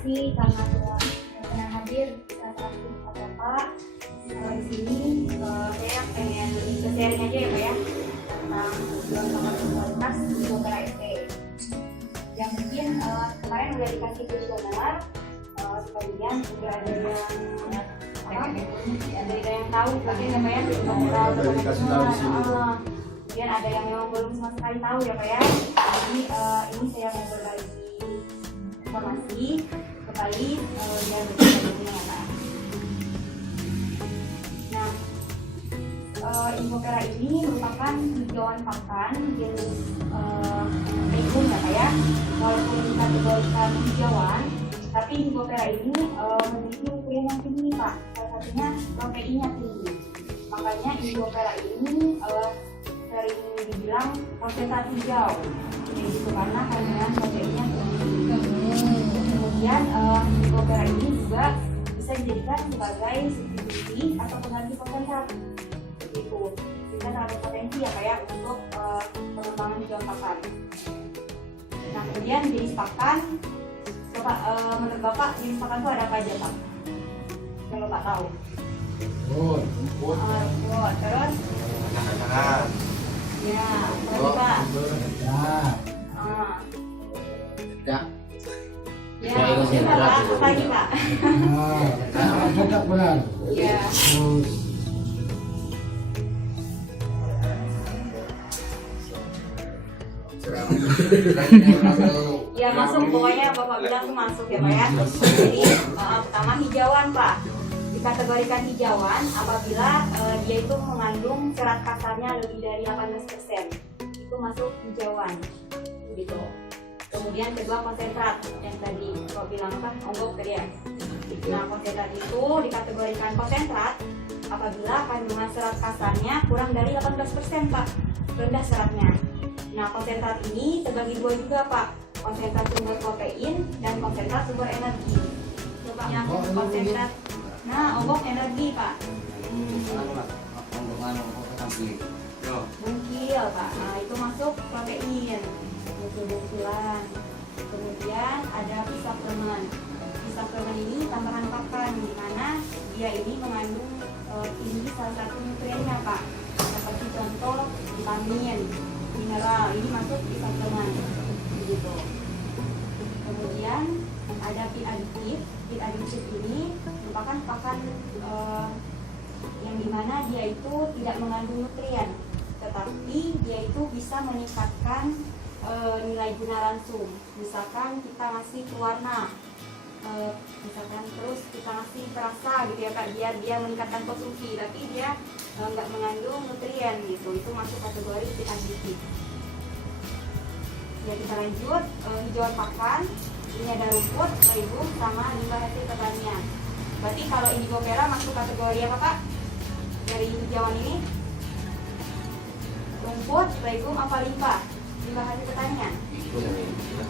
kasih karena telah hadir di saat Bapak. Di sini saya pengen sharing aja ya Pak ya tentang kualitas dokter AST. Yang mungkin kemarin udah dikasih kuesioner, kemudian udah ada yang tahu berarti ya Pak ya. Kemudian ada yang memang belum sama sekali tahu ya Pak ya. Jadi ini saya mau berbagi informasi kembali biar berbagi ya Pak. Nah, Infovera ini merupakan hijauan pakan jenis legume ya Pak ya. Walaupun dikategorikan hijauan, tapi Infovera ini memiliki nutrien yang tinggi Pak. Salah satunya proteinnya tinggi. Makanya Infovera ini sering dibilang konsentrat hijau. Jadi itu karena kandungan proteinnya tinggi. Kemudian Infovera ini juga bisa dijadikan sebagai substitusi atau pengganti konsentrat. Itu kita sangat potensi ya Pak ya untuk pengembangan hijauan pakan. Nah kemudian jenis pakan, Bapak, menurut Bapak jenis pakan itu ada apa aja Pak? Kalau Bapak tahu? Rumput. Terus? Kacang-kacangan. Ya, terus Pak? Ya, mungkin Bapak apa lagi Pak? Tidak benar. Ya. Ya masuk, pokoknya Bapak bilang tuh masuk ya Pak ya. Jadi pertama hijauan Pak, dikategorikan hijauan apabila dia itu mengandung serat kasarnya lebih dari 18%, itu masuk hijauan gitu. Kemudian kedua konsentrat yang tadi Bapak bilang apa, onggok tadi ya. Nah konsentrat itu dikategorikan konsentrat apabila kandungan serat kasarnya kurang dari 18% Pak, rendah seratnya. Nah konsentrat ini terbagi dua juga Pak, konsentrat sumber protein dan konsentrat sumber energi. Yang konsentrat, nah onggok energi Pak. Bungkil Pak, nah itu masuk protein, bungkilan. Kemudian ada suplemen. Suplemen ini tambahan pakan, di mana dia ini mengandung tinggi salah satu nutriennya Pak, seperti contoh vitamin, mineral, ini masuk di suplemen begitu. Kemudian ada feed additif. Feed additif ini merupakan pakan yang dimana dia itu tidak mengandung nutrien, tetapi dia itu bisa meningkatkan nilai guna ransum. Misalkan kita ngasih pewarna, misalkan terus kita ngasih perasa gitu ya Kak, biar dia meningkatkan konsumsi, tapi dia nggak mengandung nutrien gitu, itu masuk kategori feed additif. Ya kita lanjut, hijauan pakan, ini ada rumput, legum, sama limbah hasil pertanian. Berarti kalau Infovera masuk kategori apa Pak? Dari hijauan ini? Rumput, legum, apa limbah? Limbah hasil pertanian?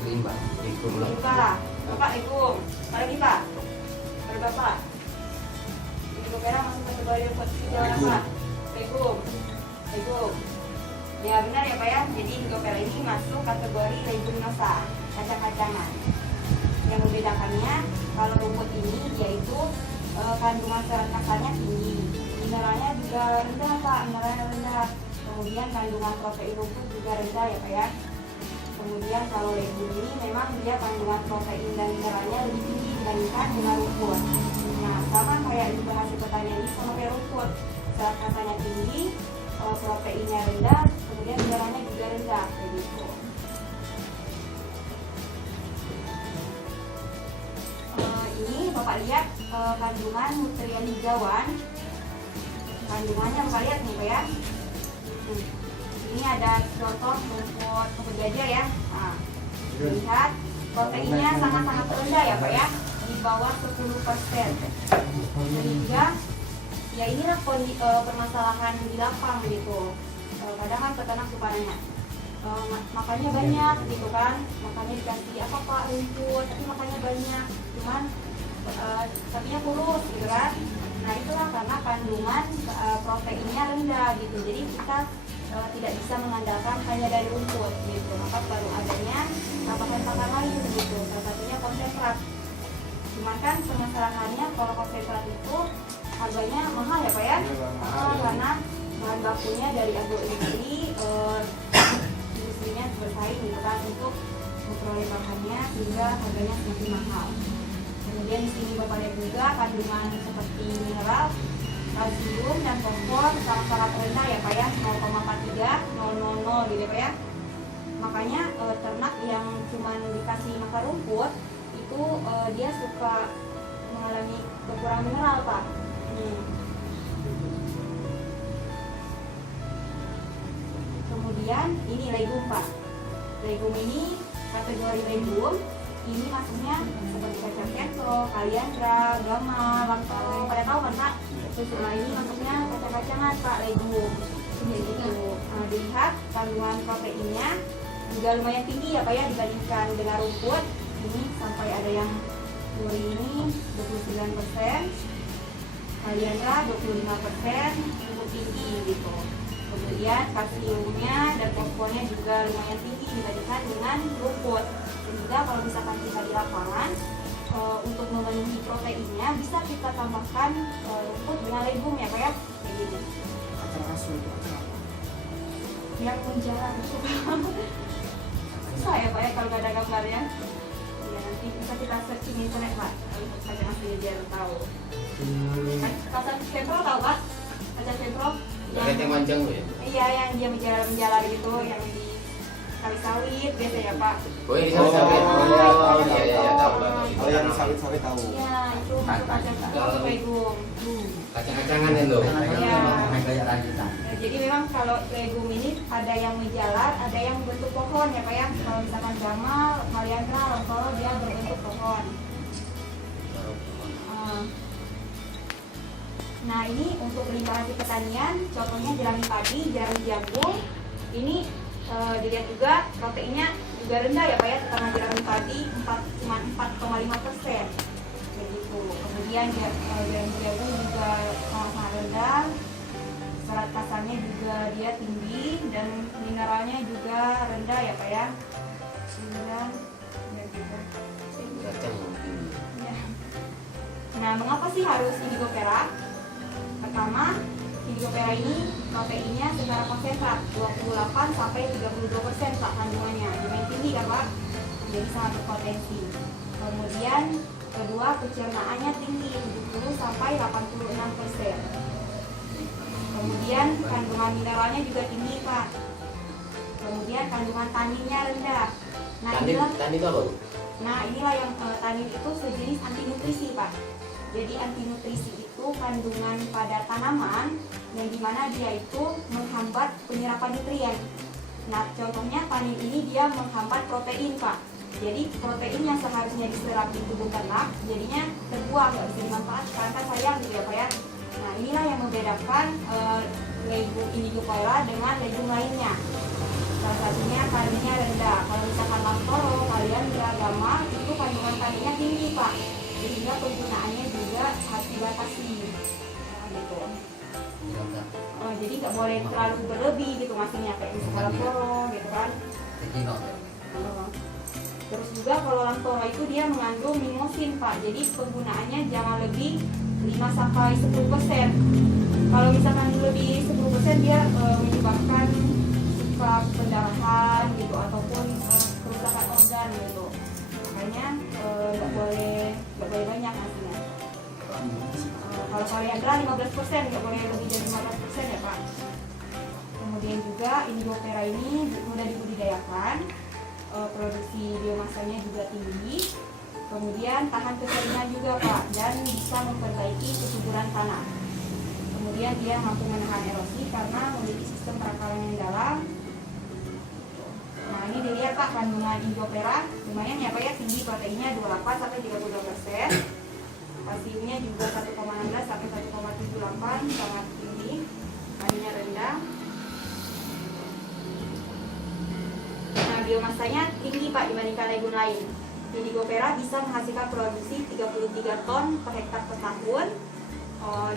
Limbah. Limbah. Bapak legum. Apa lagi Pak? Pada Bapak? Infovera masuk kategori rumput, hijauan apa? Legum. Legum. Ya benar ya Pak ya, jadi Infovera ini masuk kategori leguminosa, kacang-kacangan. Yang membedakannya, kalau rumput ini yaitu kandungan serat kasarnya tinggi, mineralnya juga rendah Pak, mineralnya rendah. Kemudian kandungan protein rumput juga rendah ya Pak ya. Kemudian kalau legum ini memang dia kandungan protein dan mineralnya lebih tinggi dibandingkan dengan rumput. Nah sama kayak di hasil pertanian ini sama kayak rumput, serat kasarnya tinggi, proteinnya rendah, kemudian mineralnya juga rendah kayak gitu. Ini Bapak lihat kandungan nutrien hijauan, kandungannya Bapak lihat nih Pak ya. Ini ada contoh rumput gajah ya. Nah, lihat proteinnya sangat-sangat rendah ya Pak ya, di bawah 10%. Sehingga ya inilah permasalahan di lapang gitu. Kadang kan peternak suka nanya, makannya banyak gitu kan, makannya dikasih apa Pak, rumput, tapi makannya banyak, cuman sapinya kurus gitu kan. Nah itulah karena kandungan proteinnya rendah gitu, jadi kita tidak bisa mengandalkan hanya dari rumput gitu, maka baru adanya tambahan pakan lain gitu, salah satunya konsentrat. kalau konsentrat itu harganya mahal ya Pak ya? Karena bahan bakunya dari agroindustri, industrinya bersaing gitu kan untuk memperoleh bahannya sehingga harganya semakin mahal. Kemudian di sini Bapak lihat juga kandungan seperti mineral, kalsium dan fosfor sangat-sangat rendah ya Pak ya, 0,43, 000 gitu ya Pak ya. Makanya ternak yang cuma dikasih makan rumput itu dia suka mengalami kekurangan mineral Pak. Kemudian ini legum Pak. Legum ini kategori legum ini masuknya seperti kacang kentro, kaliandra, gamal, langkong. Pada tahu kan Pak? Nah ini masuknya kacang-kacangan Pak, legum. Gitu. Nah, dilihat kandungan proteinnya juga lumayan tinggi ya Pak ya dibandingkan dengan rumput. Ini sampai ada yang duri ini 29%, kaliandra 25%, cukup tinggi gitu. Kemudian kalsiumnya dan fosfornya juga lumayan tinggi dibandingkan dengan rumput. Sehingga kalau misalkan kita di lapangan untuk memenuhi proteinnya bisa kita tambahkan rumput dengan legum ya Pak ya, kayak gini. Kacang asu itu kacang apa? Yang menjalar itu susah ya Pak ya kalau nggak ada gambarnya. Ya nanti bisa kita searching di internet Pak, kacang asu biar tahu. Kacang sempro tahu Pak? Kacang sempro? Yang manjang ya? Iya yang dia menjalar gitu, yang di kali sawit biasa ya Pak. Oh ini sawit. Oh iya tahu lah. Oh yang sawit-sawit tahu. Iya itu masuk kacang legum. Kacang-kacangan itu. Iya. Kayak rajutan. Jadi memang kalau legum ini ada yang menjalar, ada yang bentuk pohon ya Pak ya. Kalau misalkan gamal, kaliandra, longkoro dia berbentuk pohon. Nah ini untuk limbah hasil pertanian, contohnya jerami padi, jerami jagung. Ini dilihat juga proteinnya juga rendah ya Pak ya, karena jerami padi cuma 4,5%. Begitu. Kemudian jerami jagung juga sangat rendah. Serat kasarnya juga dia tinggi dan mineralnya juga rendah ya Pak ya. Kacang. Ya. Nah, mengapa sih harus indigo perak? Pertama, indigo perak ini proteinnya secara konsentrat 28 sampai 32% Pak kandungannya. Lumayan tinggi kan Pak? Jadi sangat berpotensi. Kemudian kedua, pencernaannya tinggi 70 sampai 86%. Kemudian kandungan mineralnya juga tinggi Pak. Kemudian kandungan taninnya rendah. Tanin itu apa? Nah inilah yang tanin itu sejenis anti nutrisi Pak. Jadi anti nutrisi itu kandungan pada tanaman yang dimana dia itu menghambat penyerapan nutrien. Nah contohnya tanin ini dia menghambat protein Pak. Jadi protein yang seharusnya diserap di tubuh ternak jadinya terbuang, nggak bisa dimanfaatkan, kan sayang gitu ya Pak ya. Nah inilah yang membedakan legum indigo perak dengan legum lainnya. Salah satunya taninnya rendah. Kalau misalkan lantoro, kaliandra, gamal itu kandungan taninnya tinggi Pak. Sehingga penggunaannya juga harus dibatasi. Nah, gitu. Jadi nggak boleh terlalu berlebih gitu maksudnya kayak misalkan lantoro gitu kan. Terus juga kalau lantoro itu dia mengandung mimosin Pak. Jadi penggunaannya jangan lebih 5 sampai 10%. Kalau misalkan lebih 10% dia menyebabkan sifat pendarahan gitu ataupun kerusakan organ gitu. Makanya nggak boleh banyak hasilnya. Kalau kaliandra 15%, nggak boleh lebih dari 15% ya Pak. Kemudian juga indigo perak ini mudah dibudidayakan, produksi biomasanya juga tinggi. Kemudian tahan kekeringan juga Pak, dan bisa memperbaiki kesuburan tanah. Kemudian dia mampu menahan erosi karena memiliki sistem perakaran yang dalam. Nah ini dilihat Pak kandungan indigo perak lumayan ya Pak ya, tinggi, proteinnya 28 sampai 32%. Kalsiumnya juga 1,16 sampai 1,78, sangat tinggi. Taninnya rendah. Nah biomasanya tinggi Pak dibandingkan legum lain. Indigo perak bisa menghasilkan produksi 33 ton per hektar per tahun.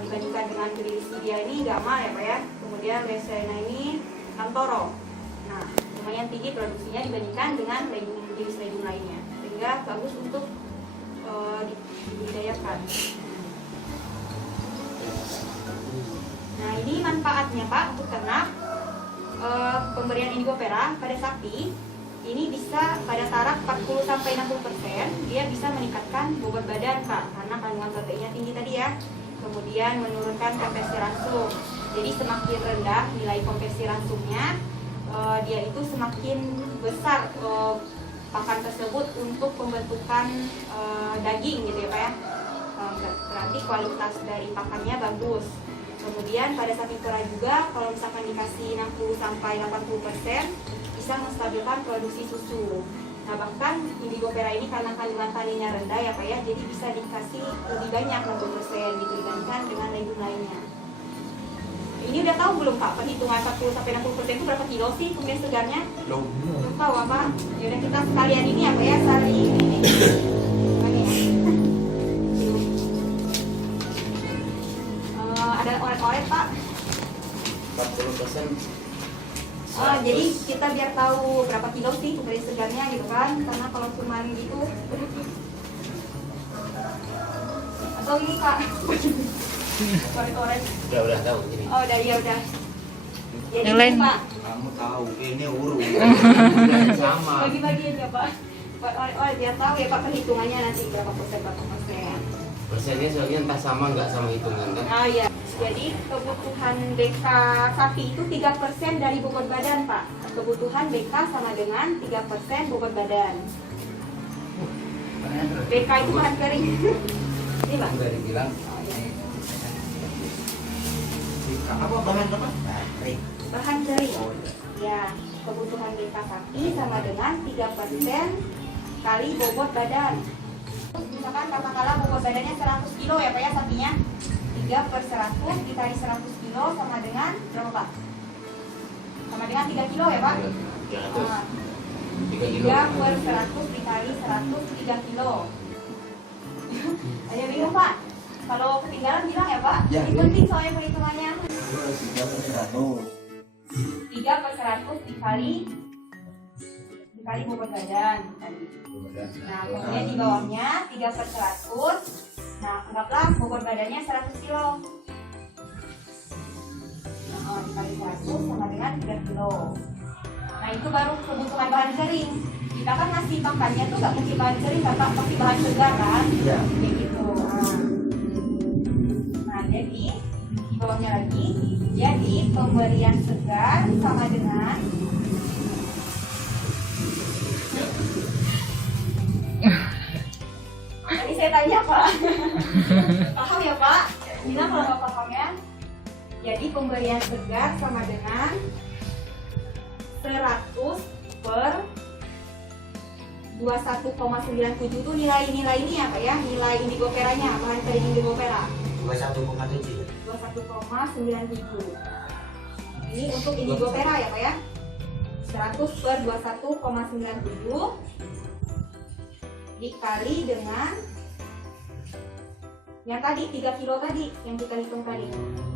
Dibandingkan dengan grilisi dia ini gamal ya Pak ya. Kemudian Reserina ini lantoro. Nah lumayan tinggi produksinya dibandingkan dengan jenis legum lainnya, sehingga bagus untuk dibudidayakan. dampaknya Pak untuk ternak, pemberian indigo pera pada sapi ini bisa pada taraf 40-60%, dia bisa meningkatkan bobot badan Pak, karena kandungan proteinnya tinggi tadi ya. Kemudian menurunkan konversi ransum. Jadi semakin rendah nilai konversi ransumnya, dia itu semakin besar pakan tersebut untuk pembentukan daging gitu ya Pak ya. Berarti kualitas dari pakannya bagus. Kemudian pada sapi perah juga kalau misalkan dikasih 60-80% bisa menstabilkan produksi susu. Nah bahkan indigo pera ini karena kandungan taninnya rendah ya Pak ya, jadi bisa dikasih lebih banyak 60% gitu dibandingkan dengan legum lainnya. Ini udah tahu belum Pak perhitungan 40-60% itu berapa kilo sih kemudian segarnya? Belum tahu apa? Ya udah kita sekalian ini ya Pak ya, cari ini. Ada oret-oret Pak. 40%. Jadi kita biar tahu berapa kilo sih kemudian segarnya gitu kan, karena kalau cuma gitu atau ini Pak. Oret-oret. Udah tahu ini. Oh udah ya udah. Jadi Yang lain? Pak. Kamu tahu ini urut. Sama. Bagi-bagi aja Pak. Buat oret-oret biar tahu ya Pak perhitungannya nanti berapa persen. Persennya soalnya entah sama nggak sama hitungan kan? Ah iya. Jadi kebutuhan BK sapi itu 3% dari bobot badan Pak. Kebutuhan BK sama dengan 3% bobot badan. BK itu bahan kering. Ini Pak. Udah dibilang. Apa bahan apa? Bahan kering. Ya, kebutuhan BK sapi sama dengan 3% kali bobot badan. Misalkan katakanlah bobot badannya 100 kilo ya Pak ya sapinya. 3/100 dikali 100 kilo sama dengan berapa Pak? Sama dengan 3 kilo ya Pak? 3 kilo. 3/100 dikali 100 3 kilo. Ada bingung Pak? Kalau ketinggalan bilang ya Pak. Ya, Ini penting soalnya perhitungannya. 3/100 dikali bobot badan tadi. Nah kemudian di bawahnya 3/100. Nah, anggaplah bobot badannya 100 kilo. Nah, dikali 100 sama dengan 3 kilo. Nah, itu baru kebutuhan bahan kering. Kita kan ngasih makannya tuh nggak mungkin bahan kering, Bapak, pasti bahan segar kan? Iya. Kayak gitu. Nah, jadi di bawahnya lagi, jadi pemberian segar sama dengan tadi saya tanya Pak. Paham ya Pak? Bila kalau nggak paham ya. Jadi pemberian segar sama dengan 100 per 21,97 itu nilai-nilai ini ya Pak ya, nilai indigo peranya, bahan kering indigo pera 21,7. 21,97. Ini untuk indigo pera ya Pak ya. 100 per 21,97 dikali dengan yang tadi 3 kilo tadi yang kita hitung tadi.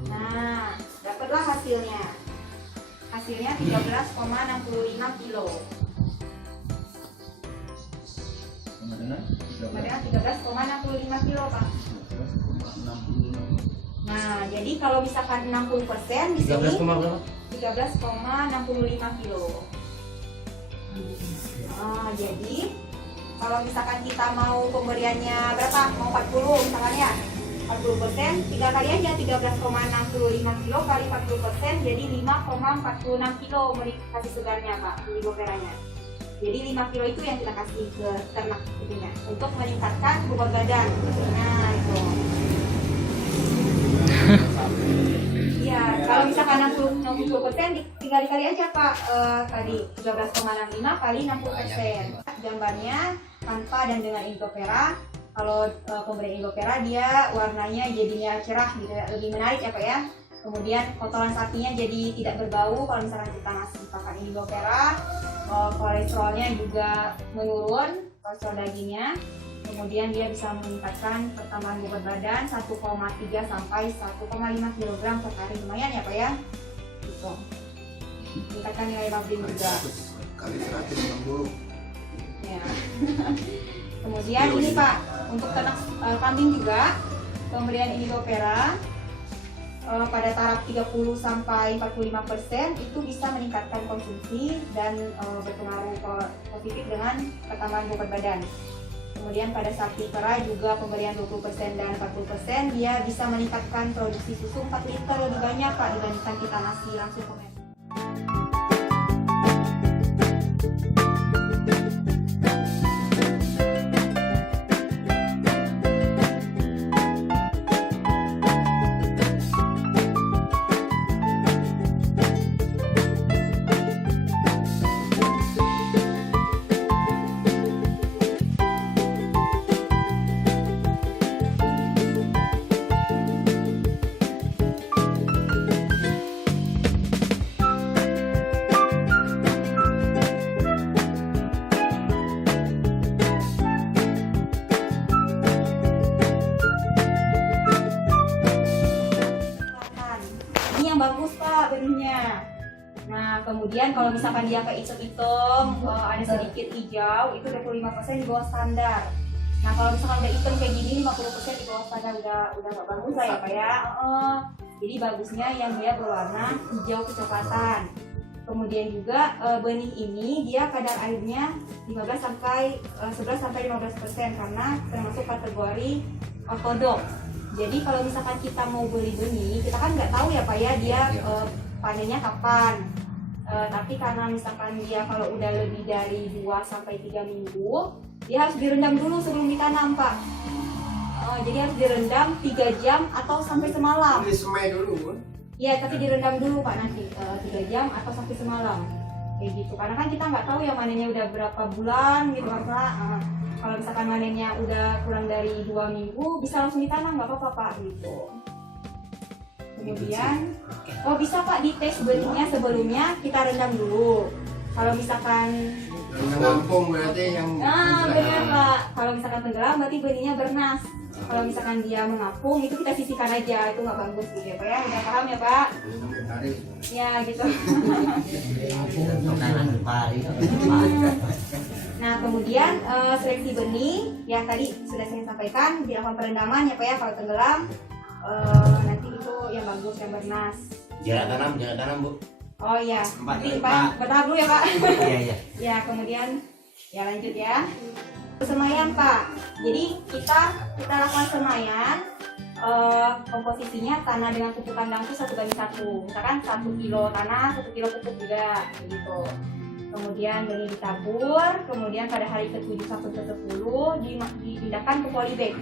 Nah, dapatlah hasilnya. Hasilnya 13,65 kilo. Sama dengan 13,65 kilo, Pak. Nah, jadi kalau misalkan 60% di sini 13,65 kilo. Nah, jadi kalau misalkan kita mau pemberiannya berapa? Mau 40 misalkan ya, 40%, 3 kali aja 13,65 kilo kali 40% jadi 5,46 kilo kasih segarnya Pak, indigo peranya. Jadi 5 kilo itu yang kita kasih ke ternak itunya untuk meningkatkan bobot badan. Nah itu. Iya, kalau misalkan 60% tinggal dikali aja Pak, tadi 13,65 kali 60%. Gambarnya tanpa dan dengan indigo pera. Kalau pemberian indigo pera dia warnanya jadinya cerah gitu ya, lebih menarik ya Pak ya. Kemudian kotoran sapinya jadi tidak berbau. Kalau misalkan kita ngasih pakan indigo pera, kolesterolnya juga menurun, kolesterol dagingnya. Kemudian dia bisa meningkatkan pertambahan bobot badan 1,3 sampai 1,5 kg per hari, lumayan ya Pak ya. Gitu. Meningkatkan nilai labrin juga. Kali 160. Ya. Kemudian ini Pak, untuk ternak kambing juga pemberian indigo pera pada taraf 30 sampai 45% itu bisa meningkatkan konsumsi dan berpengaruh positif dengan pertambahan bobot badan. Kemudian pada sapi perah juga pemberian 20% dan 40% dia bisa meningkatkan produksi susu 4 liter lebih banyak Pak dibandingkan kita ngasih langsung ke mereka. Bagus Pak benihnya. Nah kemudian kalau misalkan dia kayak hitam-hitam, ada sedikit hijau, itu 25% di bawah standar. Nah kalau misalkan udah hitam kayak gini 50% di bawah standar udah gak bagus lah ya Pak ya. Jadi bagusnya yang dia berwarna hijau kecoklatan. Kemudian juga benih ini dia kadar airnya 11 sampai 15% karena termasuk kategori ortodok. Jadi kalau misalkan kita mau beli benih, kita kan nggak tahu ya Pak ya dia panennya kapan. Tapi karena misalkan dia kalau udah lebih dari 2 sampai 3 minggu, dia harus direndam dulu sebelum ditanam Pak. Jadi harus direndam 3 jam atau sampai semalam. Semai dulu. Iya, tapi direndam dulu Pak nanti 3 jam atau sampai semalam. Kayak gitu. Karena kan kita nggak tahu ya manennya udah berapa bulan gitu kan Pak. Kalau misalkan manennya udah kurang dari 2 minggu, bisa langsung ditanam, nggak apa-apa Pak gitu. Kemudian, bisa Pak dites benihnya sebelumnya kita rendam dulu. Kalau misalkan Menampung berarti yang benar Pak. Kalau misalkan tenggelam berarti benihnya bernas. Kalau misalkan dia mengapung itu kita sisihkan aja, itu nggak bagus gitu ya Pak ya. Udah paham ya Pak? Ya gitu. Nah kemudian seleksi benih yang tadi sudah saya sampaikan dilakukan perendaman ya Pak ya. Kalau tenggelam nanti itu yang bagus yang bernas. Jarak tanam Bu. Oh iya, nanti Pak bertahap dulu ya Pak. Iya. Ya kemudian ya lanjut ya. Semaian Pak. Jadi kita lakukan semaian. Komposisinya tanah dengan pupuk kandang itu 1:1. Misalkan 1 kilo tanah, 1 kilo pupuk juga gitu. Kemudian benih ditabur, kemudian pada hari ke-7 sampai ke-10 dipindahkan ke polybag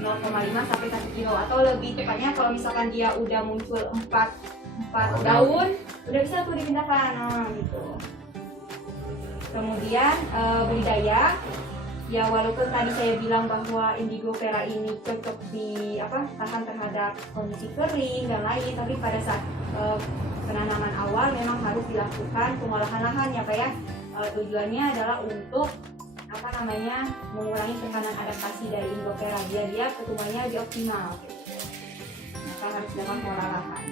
0,5 sampai 1 kilo atau lebih tepatnya kalau misalkan dia udah muncul 4 daun, udah bisa tuh dipindahkan gitu. Kemudian budidaya. Ya walaupun tadi saya bilang bahwa indigo vera ini cocok tahan terhadap kondisi kering dan lain, tapi pada saat penanaman awal memang harus dilakukan pengolahan lahan ya Pak ya. Tujuannya adalah untuk mengurangi tekanan adaptasi dari indigo vera biar dia pertumbuhannya lebih optimal. Maka harus dilakukan pengolahan lahan.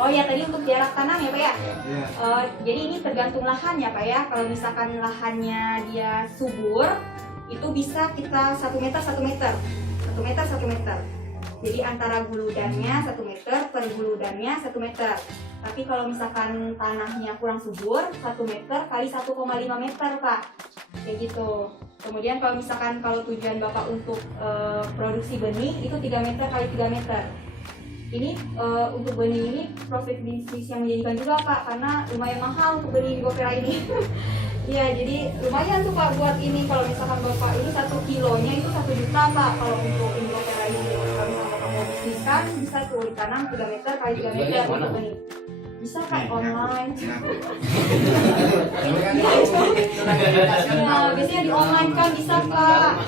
Oh ya tadi untuk jarak tanam ya Pak ya. Jadi ini tergantung lahan ya Pak ya. Kalau misalkan lahannya dia subur, itu bisa kita 1 meter 1 meter. 1 meter 1 meter. Jadi antara guludannya 1 meter per guludannya 1 meter. Tapi kalau misalkan tanahnya kurang subur, 1 meter kali 1,5 meter Pak. Kayak gitu. Kemudian kalau misalkan tujuan Bapak untuk produksi benih itu 3 meter kali 3 meter. Ini untuk benih ini profit bisnis yang menjanjikan juga Pak, karena lumayan mahal untuk benih indigo vera ini. Iya, jadi lumayan tuh Pak buat ini. Kalau misalkan Bapak ini 1 kilonya itu 1 juta Pak kalau untuk indigo vera ini. Kalau misalkan Bapak mau bisniskan bisa tuh ditanam 3 meter kali 3 meter untuk benih. Bisa Kak online. Ya, biasanya di online kan bisa Pak.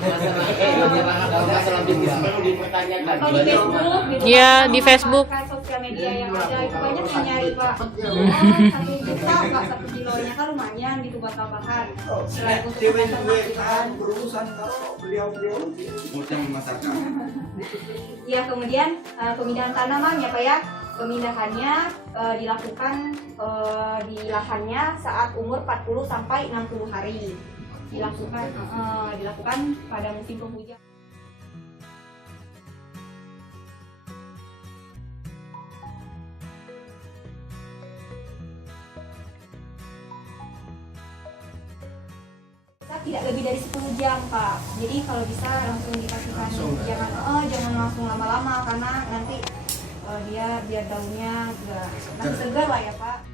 Atau di Facebook gitu. Iya, di Facebook. Sosial media yang ada itu banyak yang nyari Pak. 1 juta Pak 1 kilonya kan lumayan gitu buat tambahan. Selain untuk ternak kan. berurusan kalau beliau mudah memasarkan. Ya kemudian pemindahan tanaman ya Pak ya. Pemindahannya dilakukan di lahannya saat umur 40 sampai 60 hari. Dilakukan pada musim penghujan. Tidak lebih dari 10 jam Pak. Jadi kalau bisa langsung dikasihkan, jangan langsung lama-lama karena nanti dia biar daunnya masih segar lah ya Pak.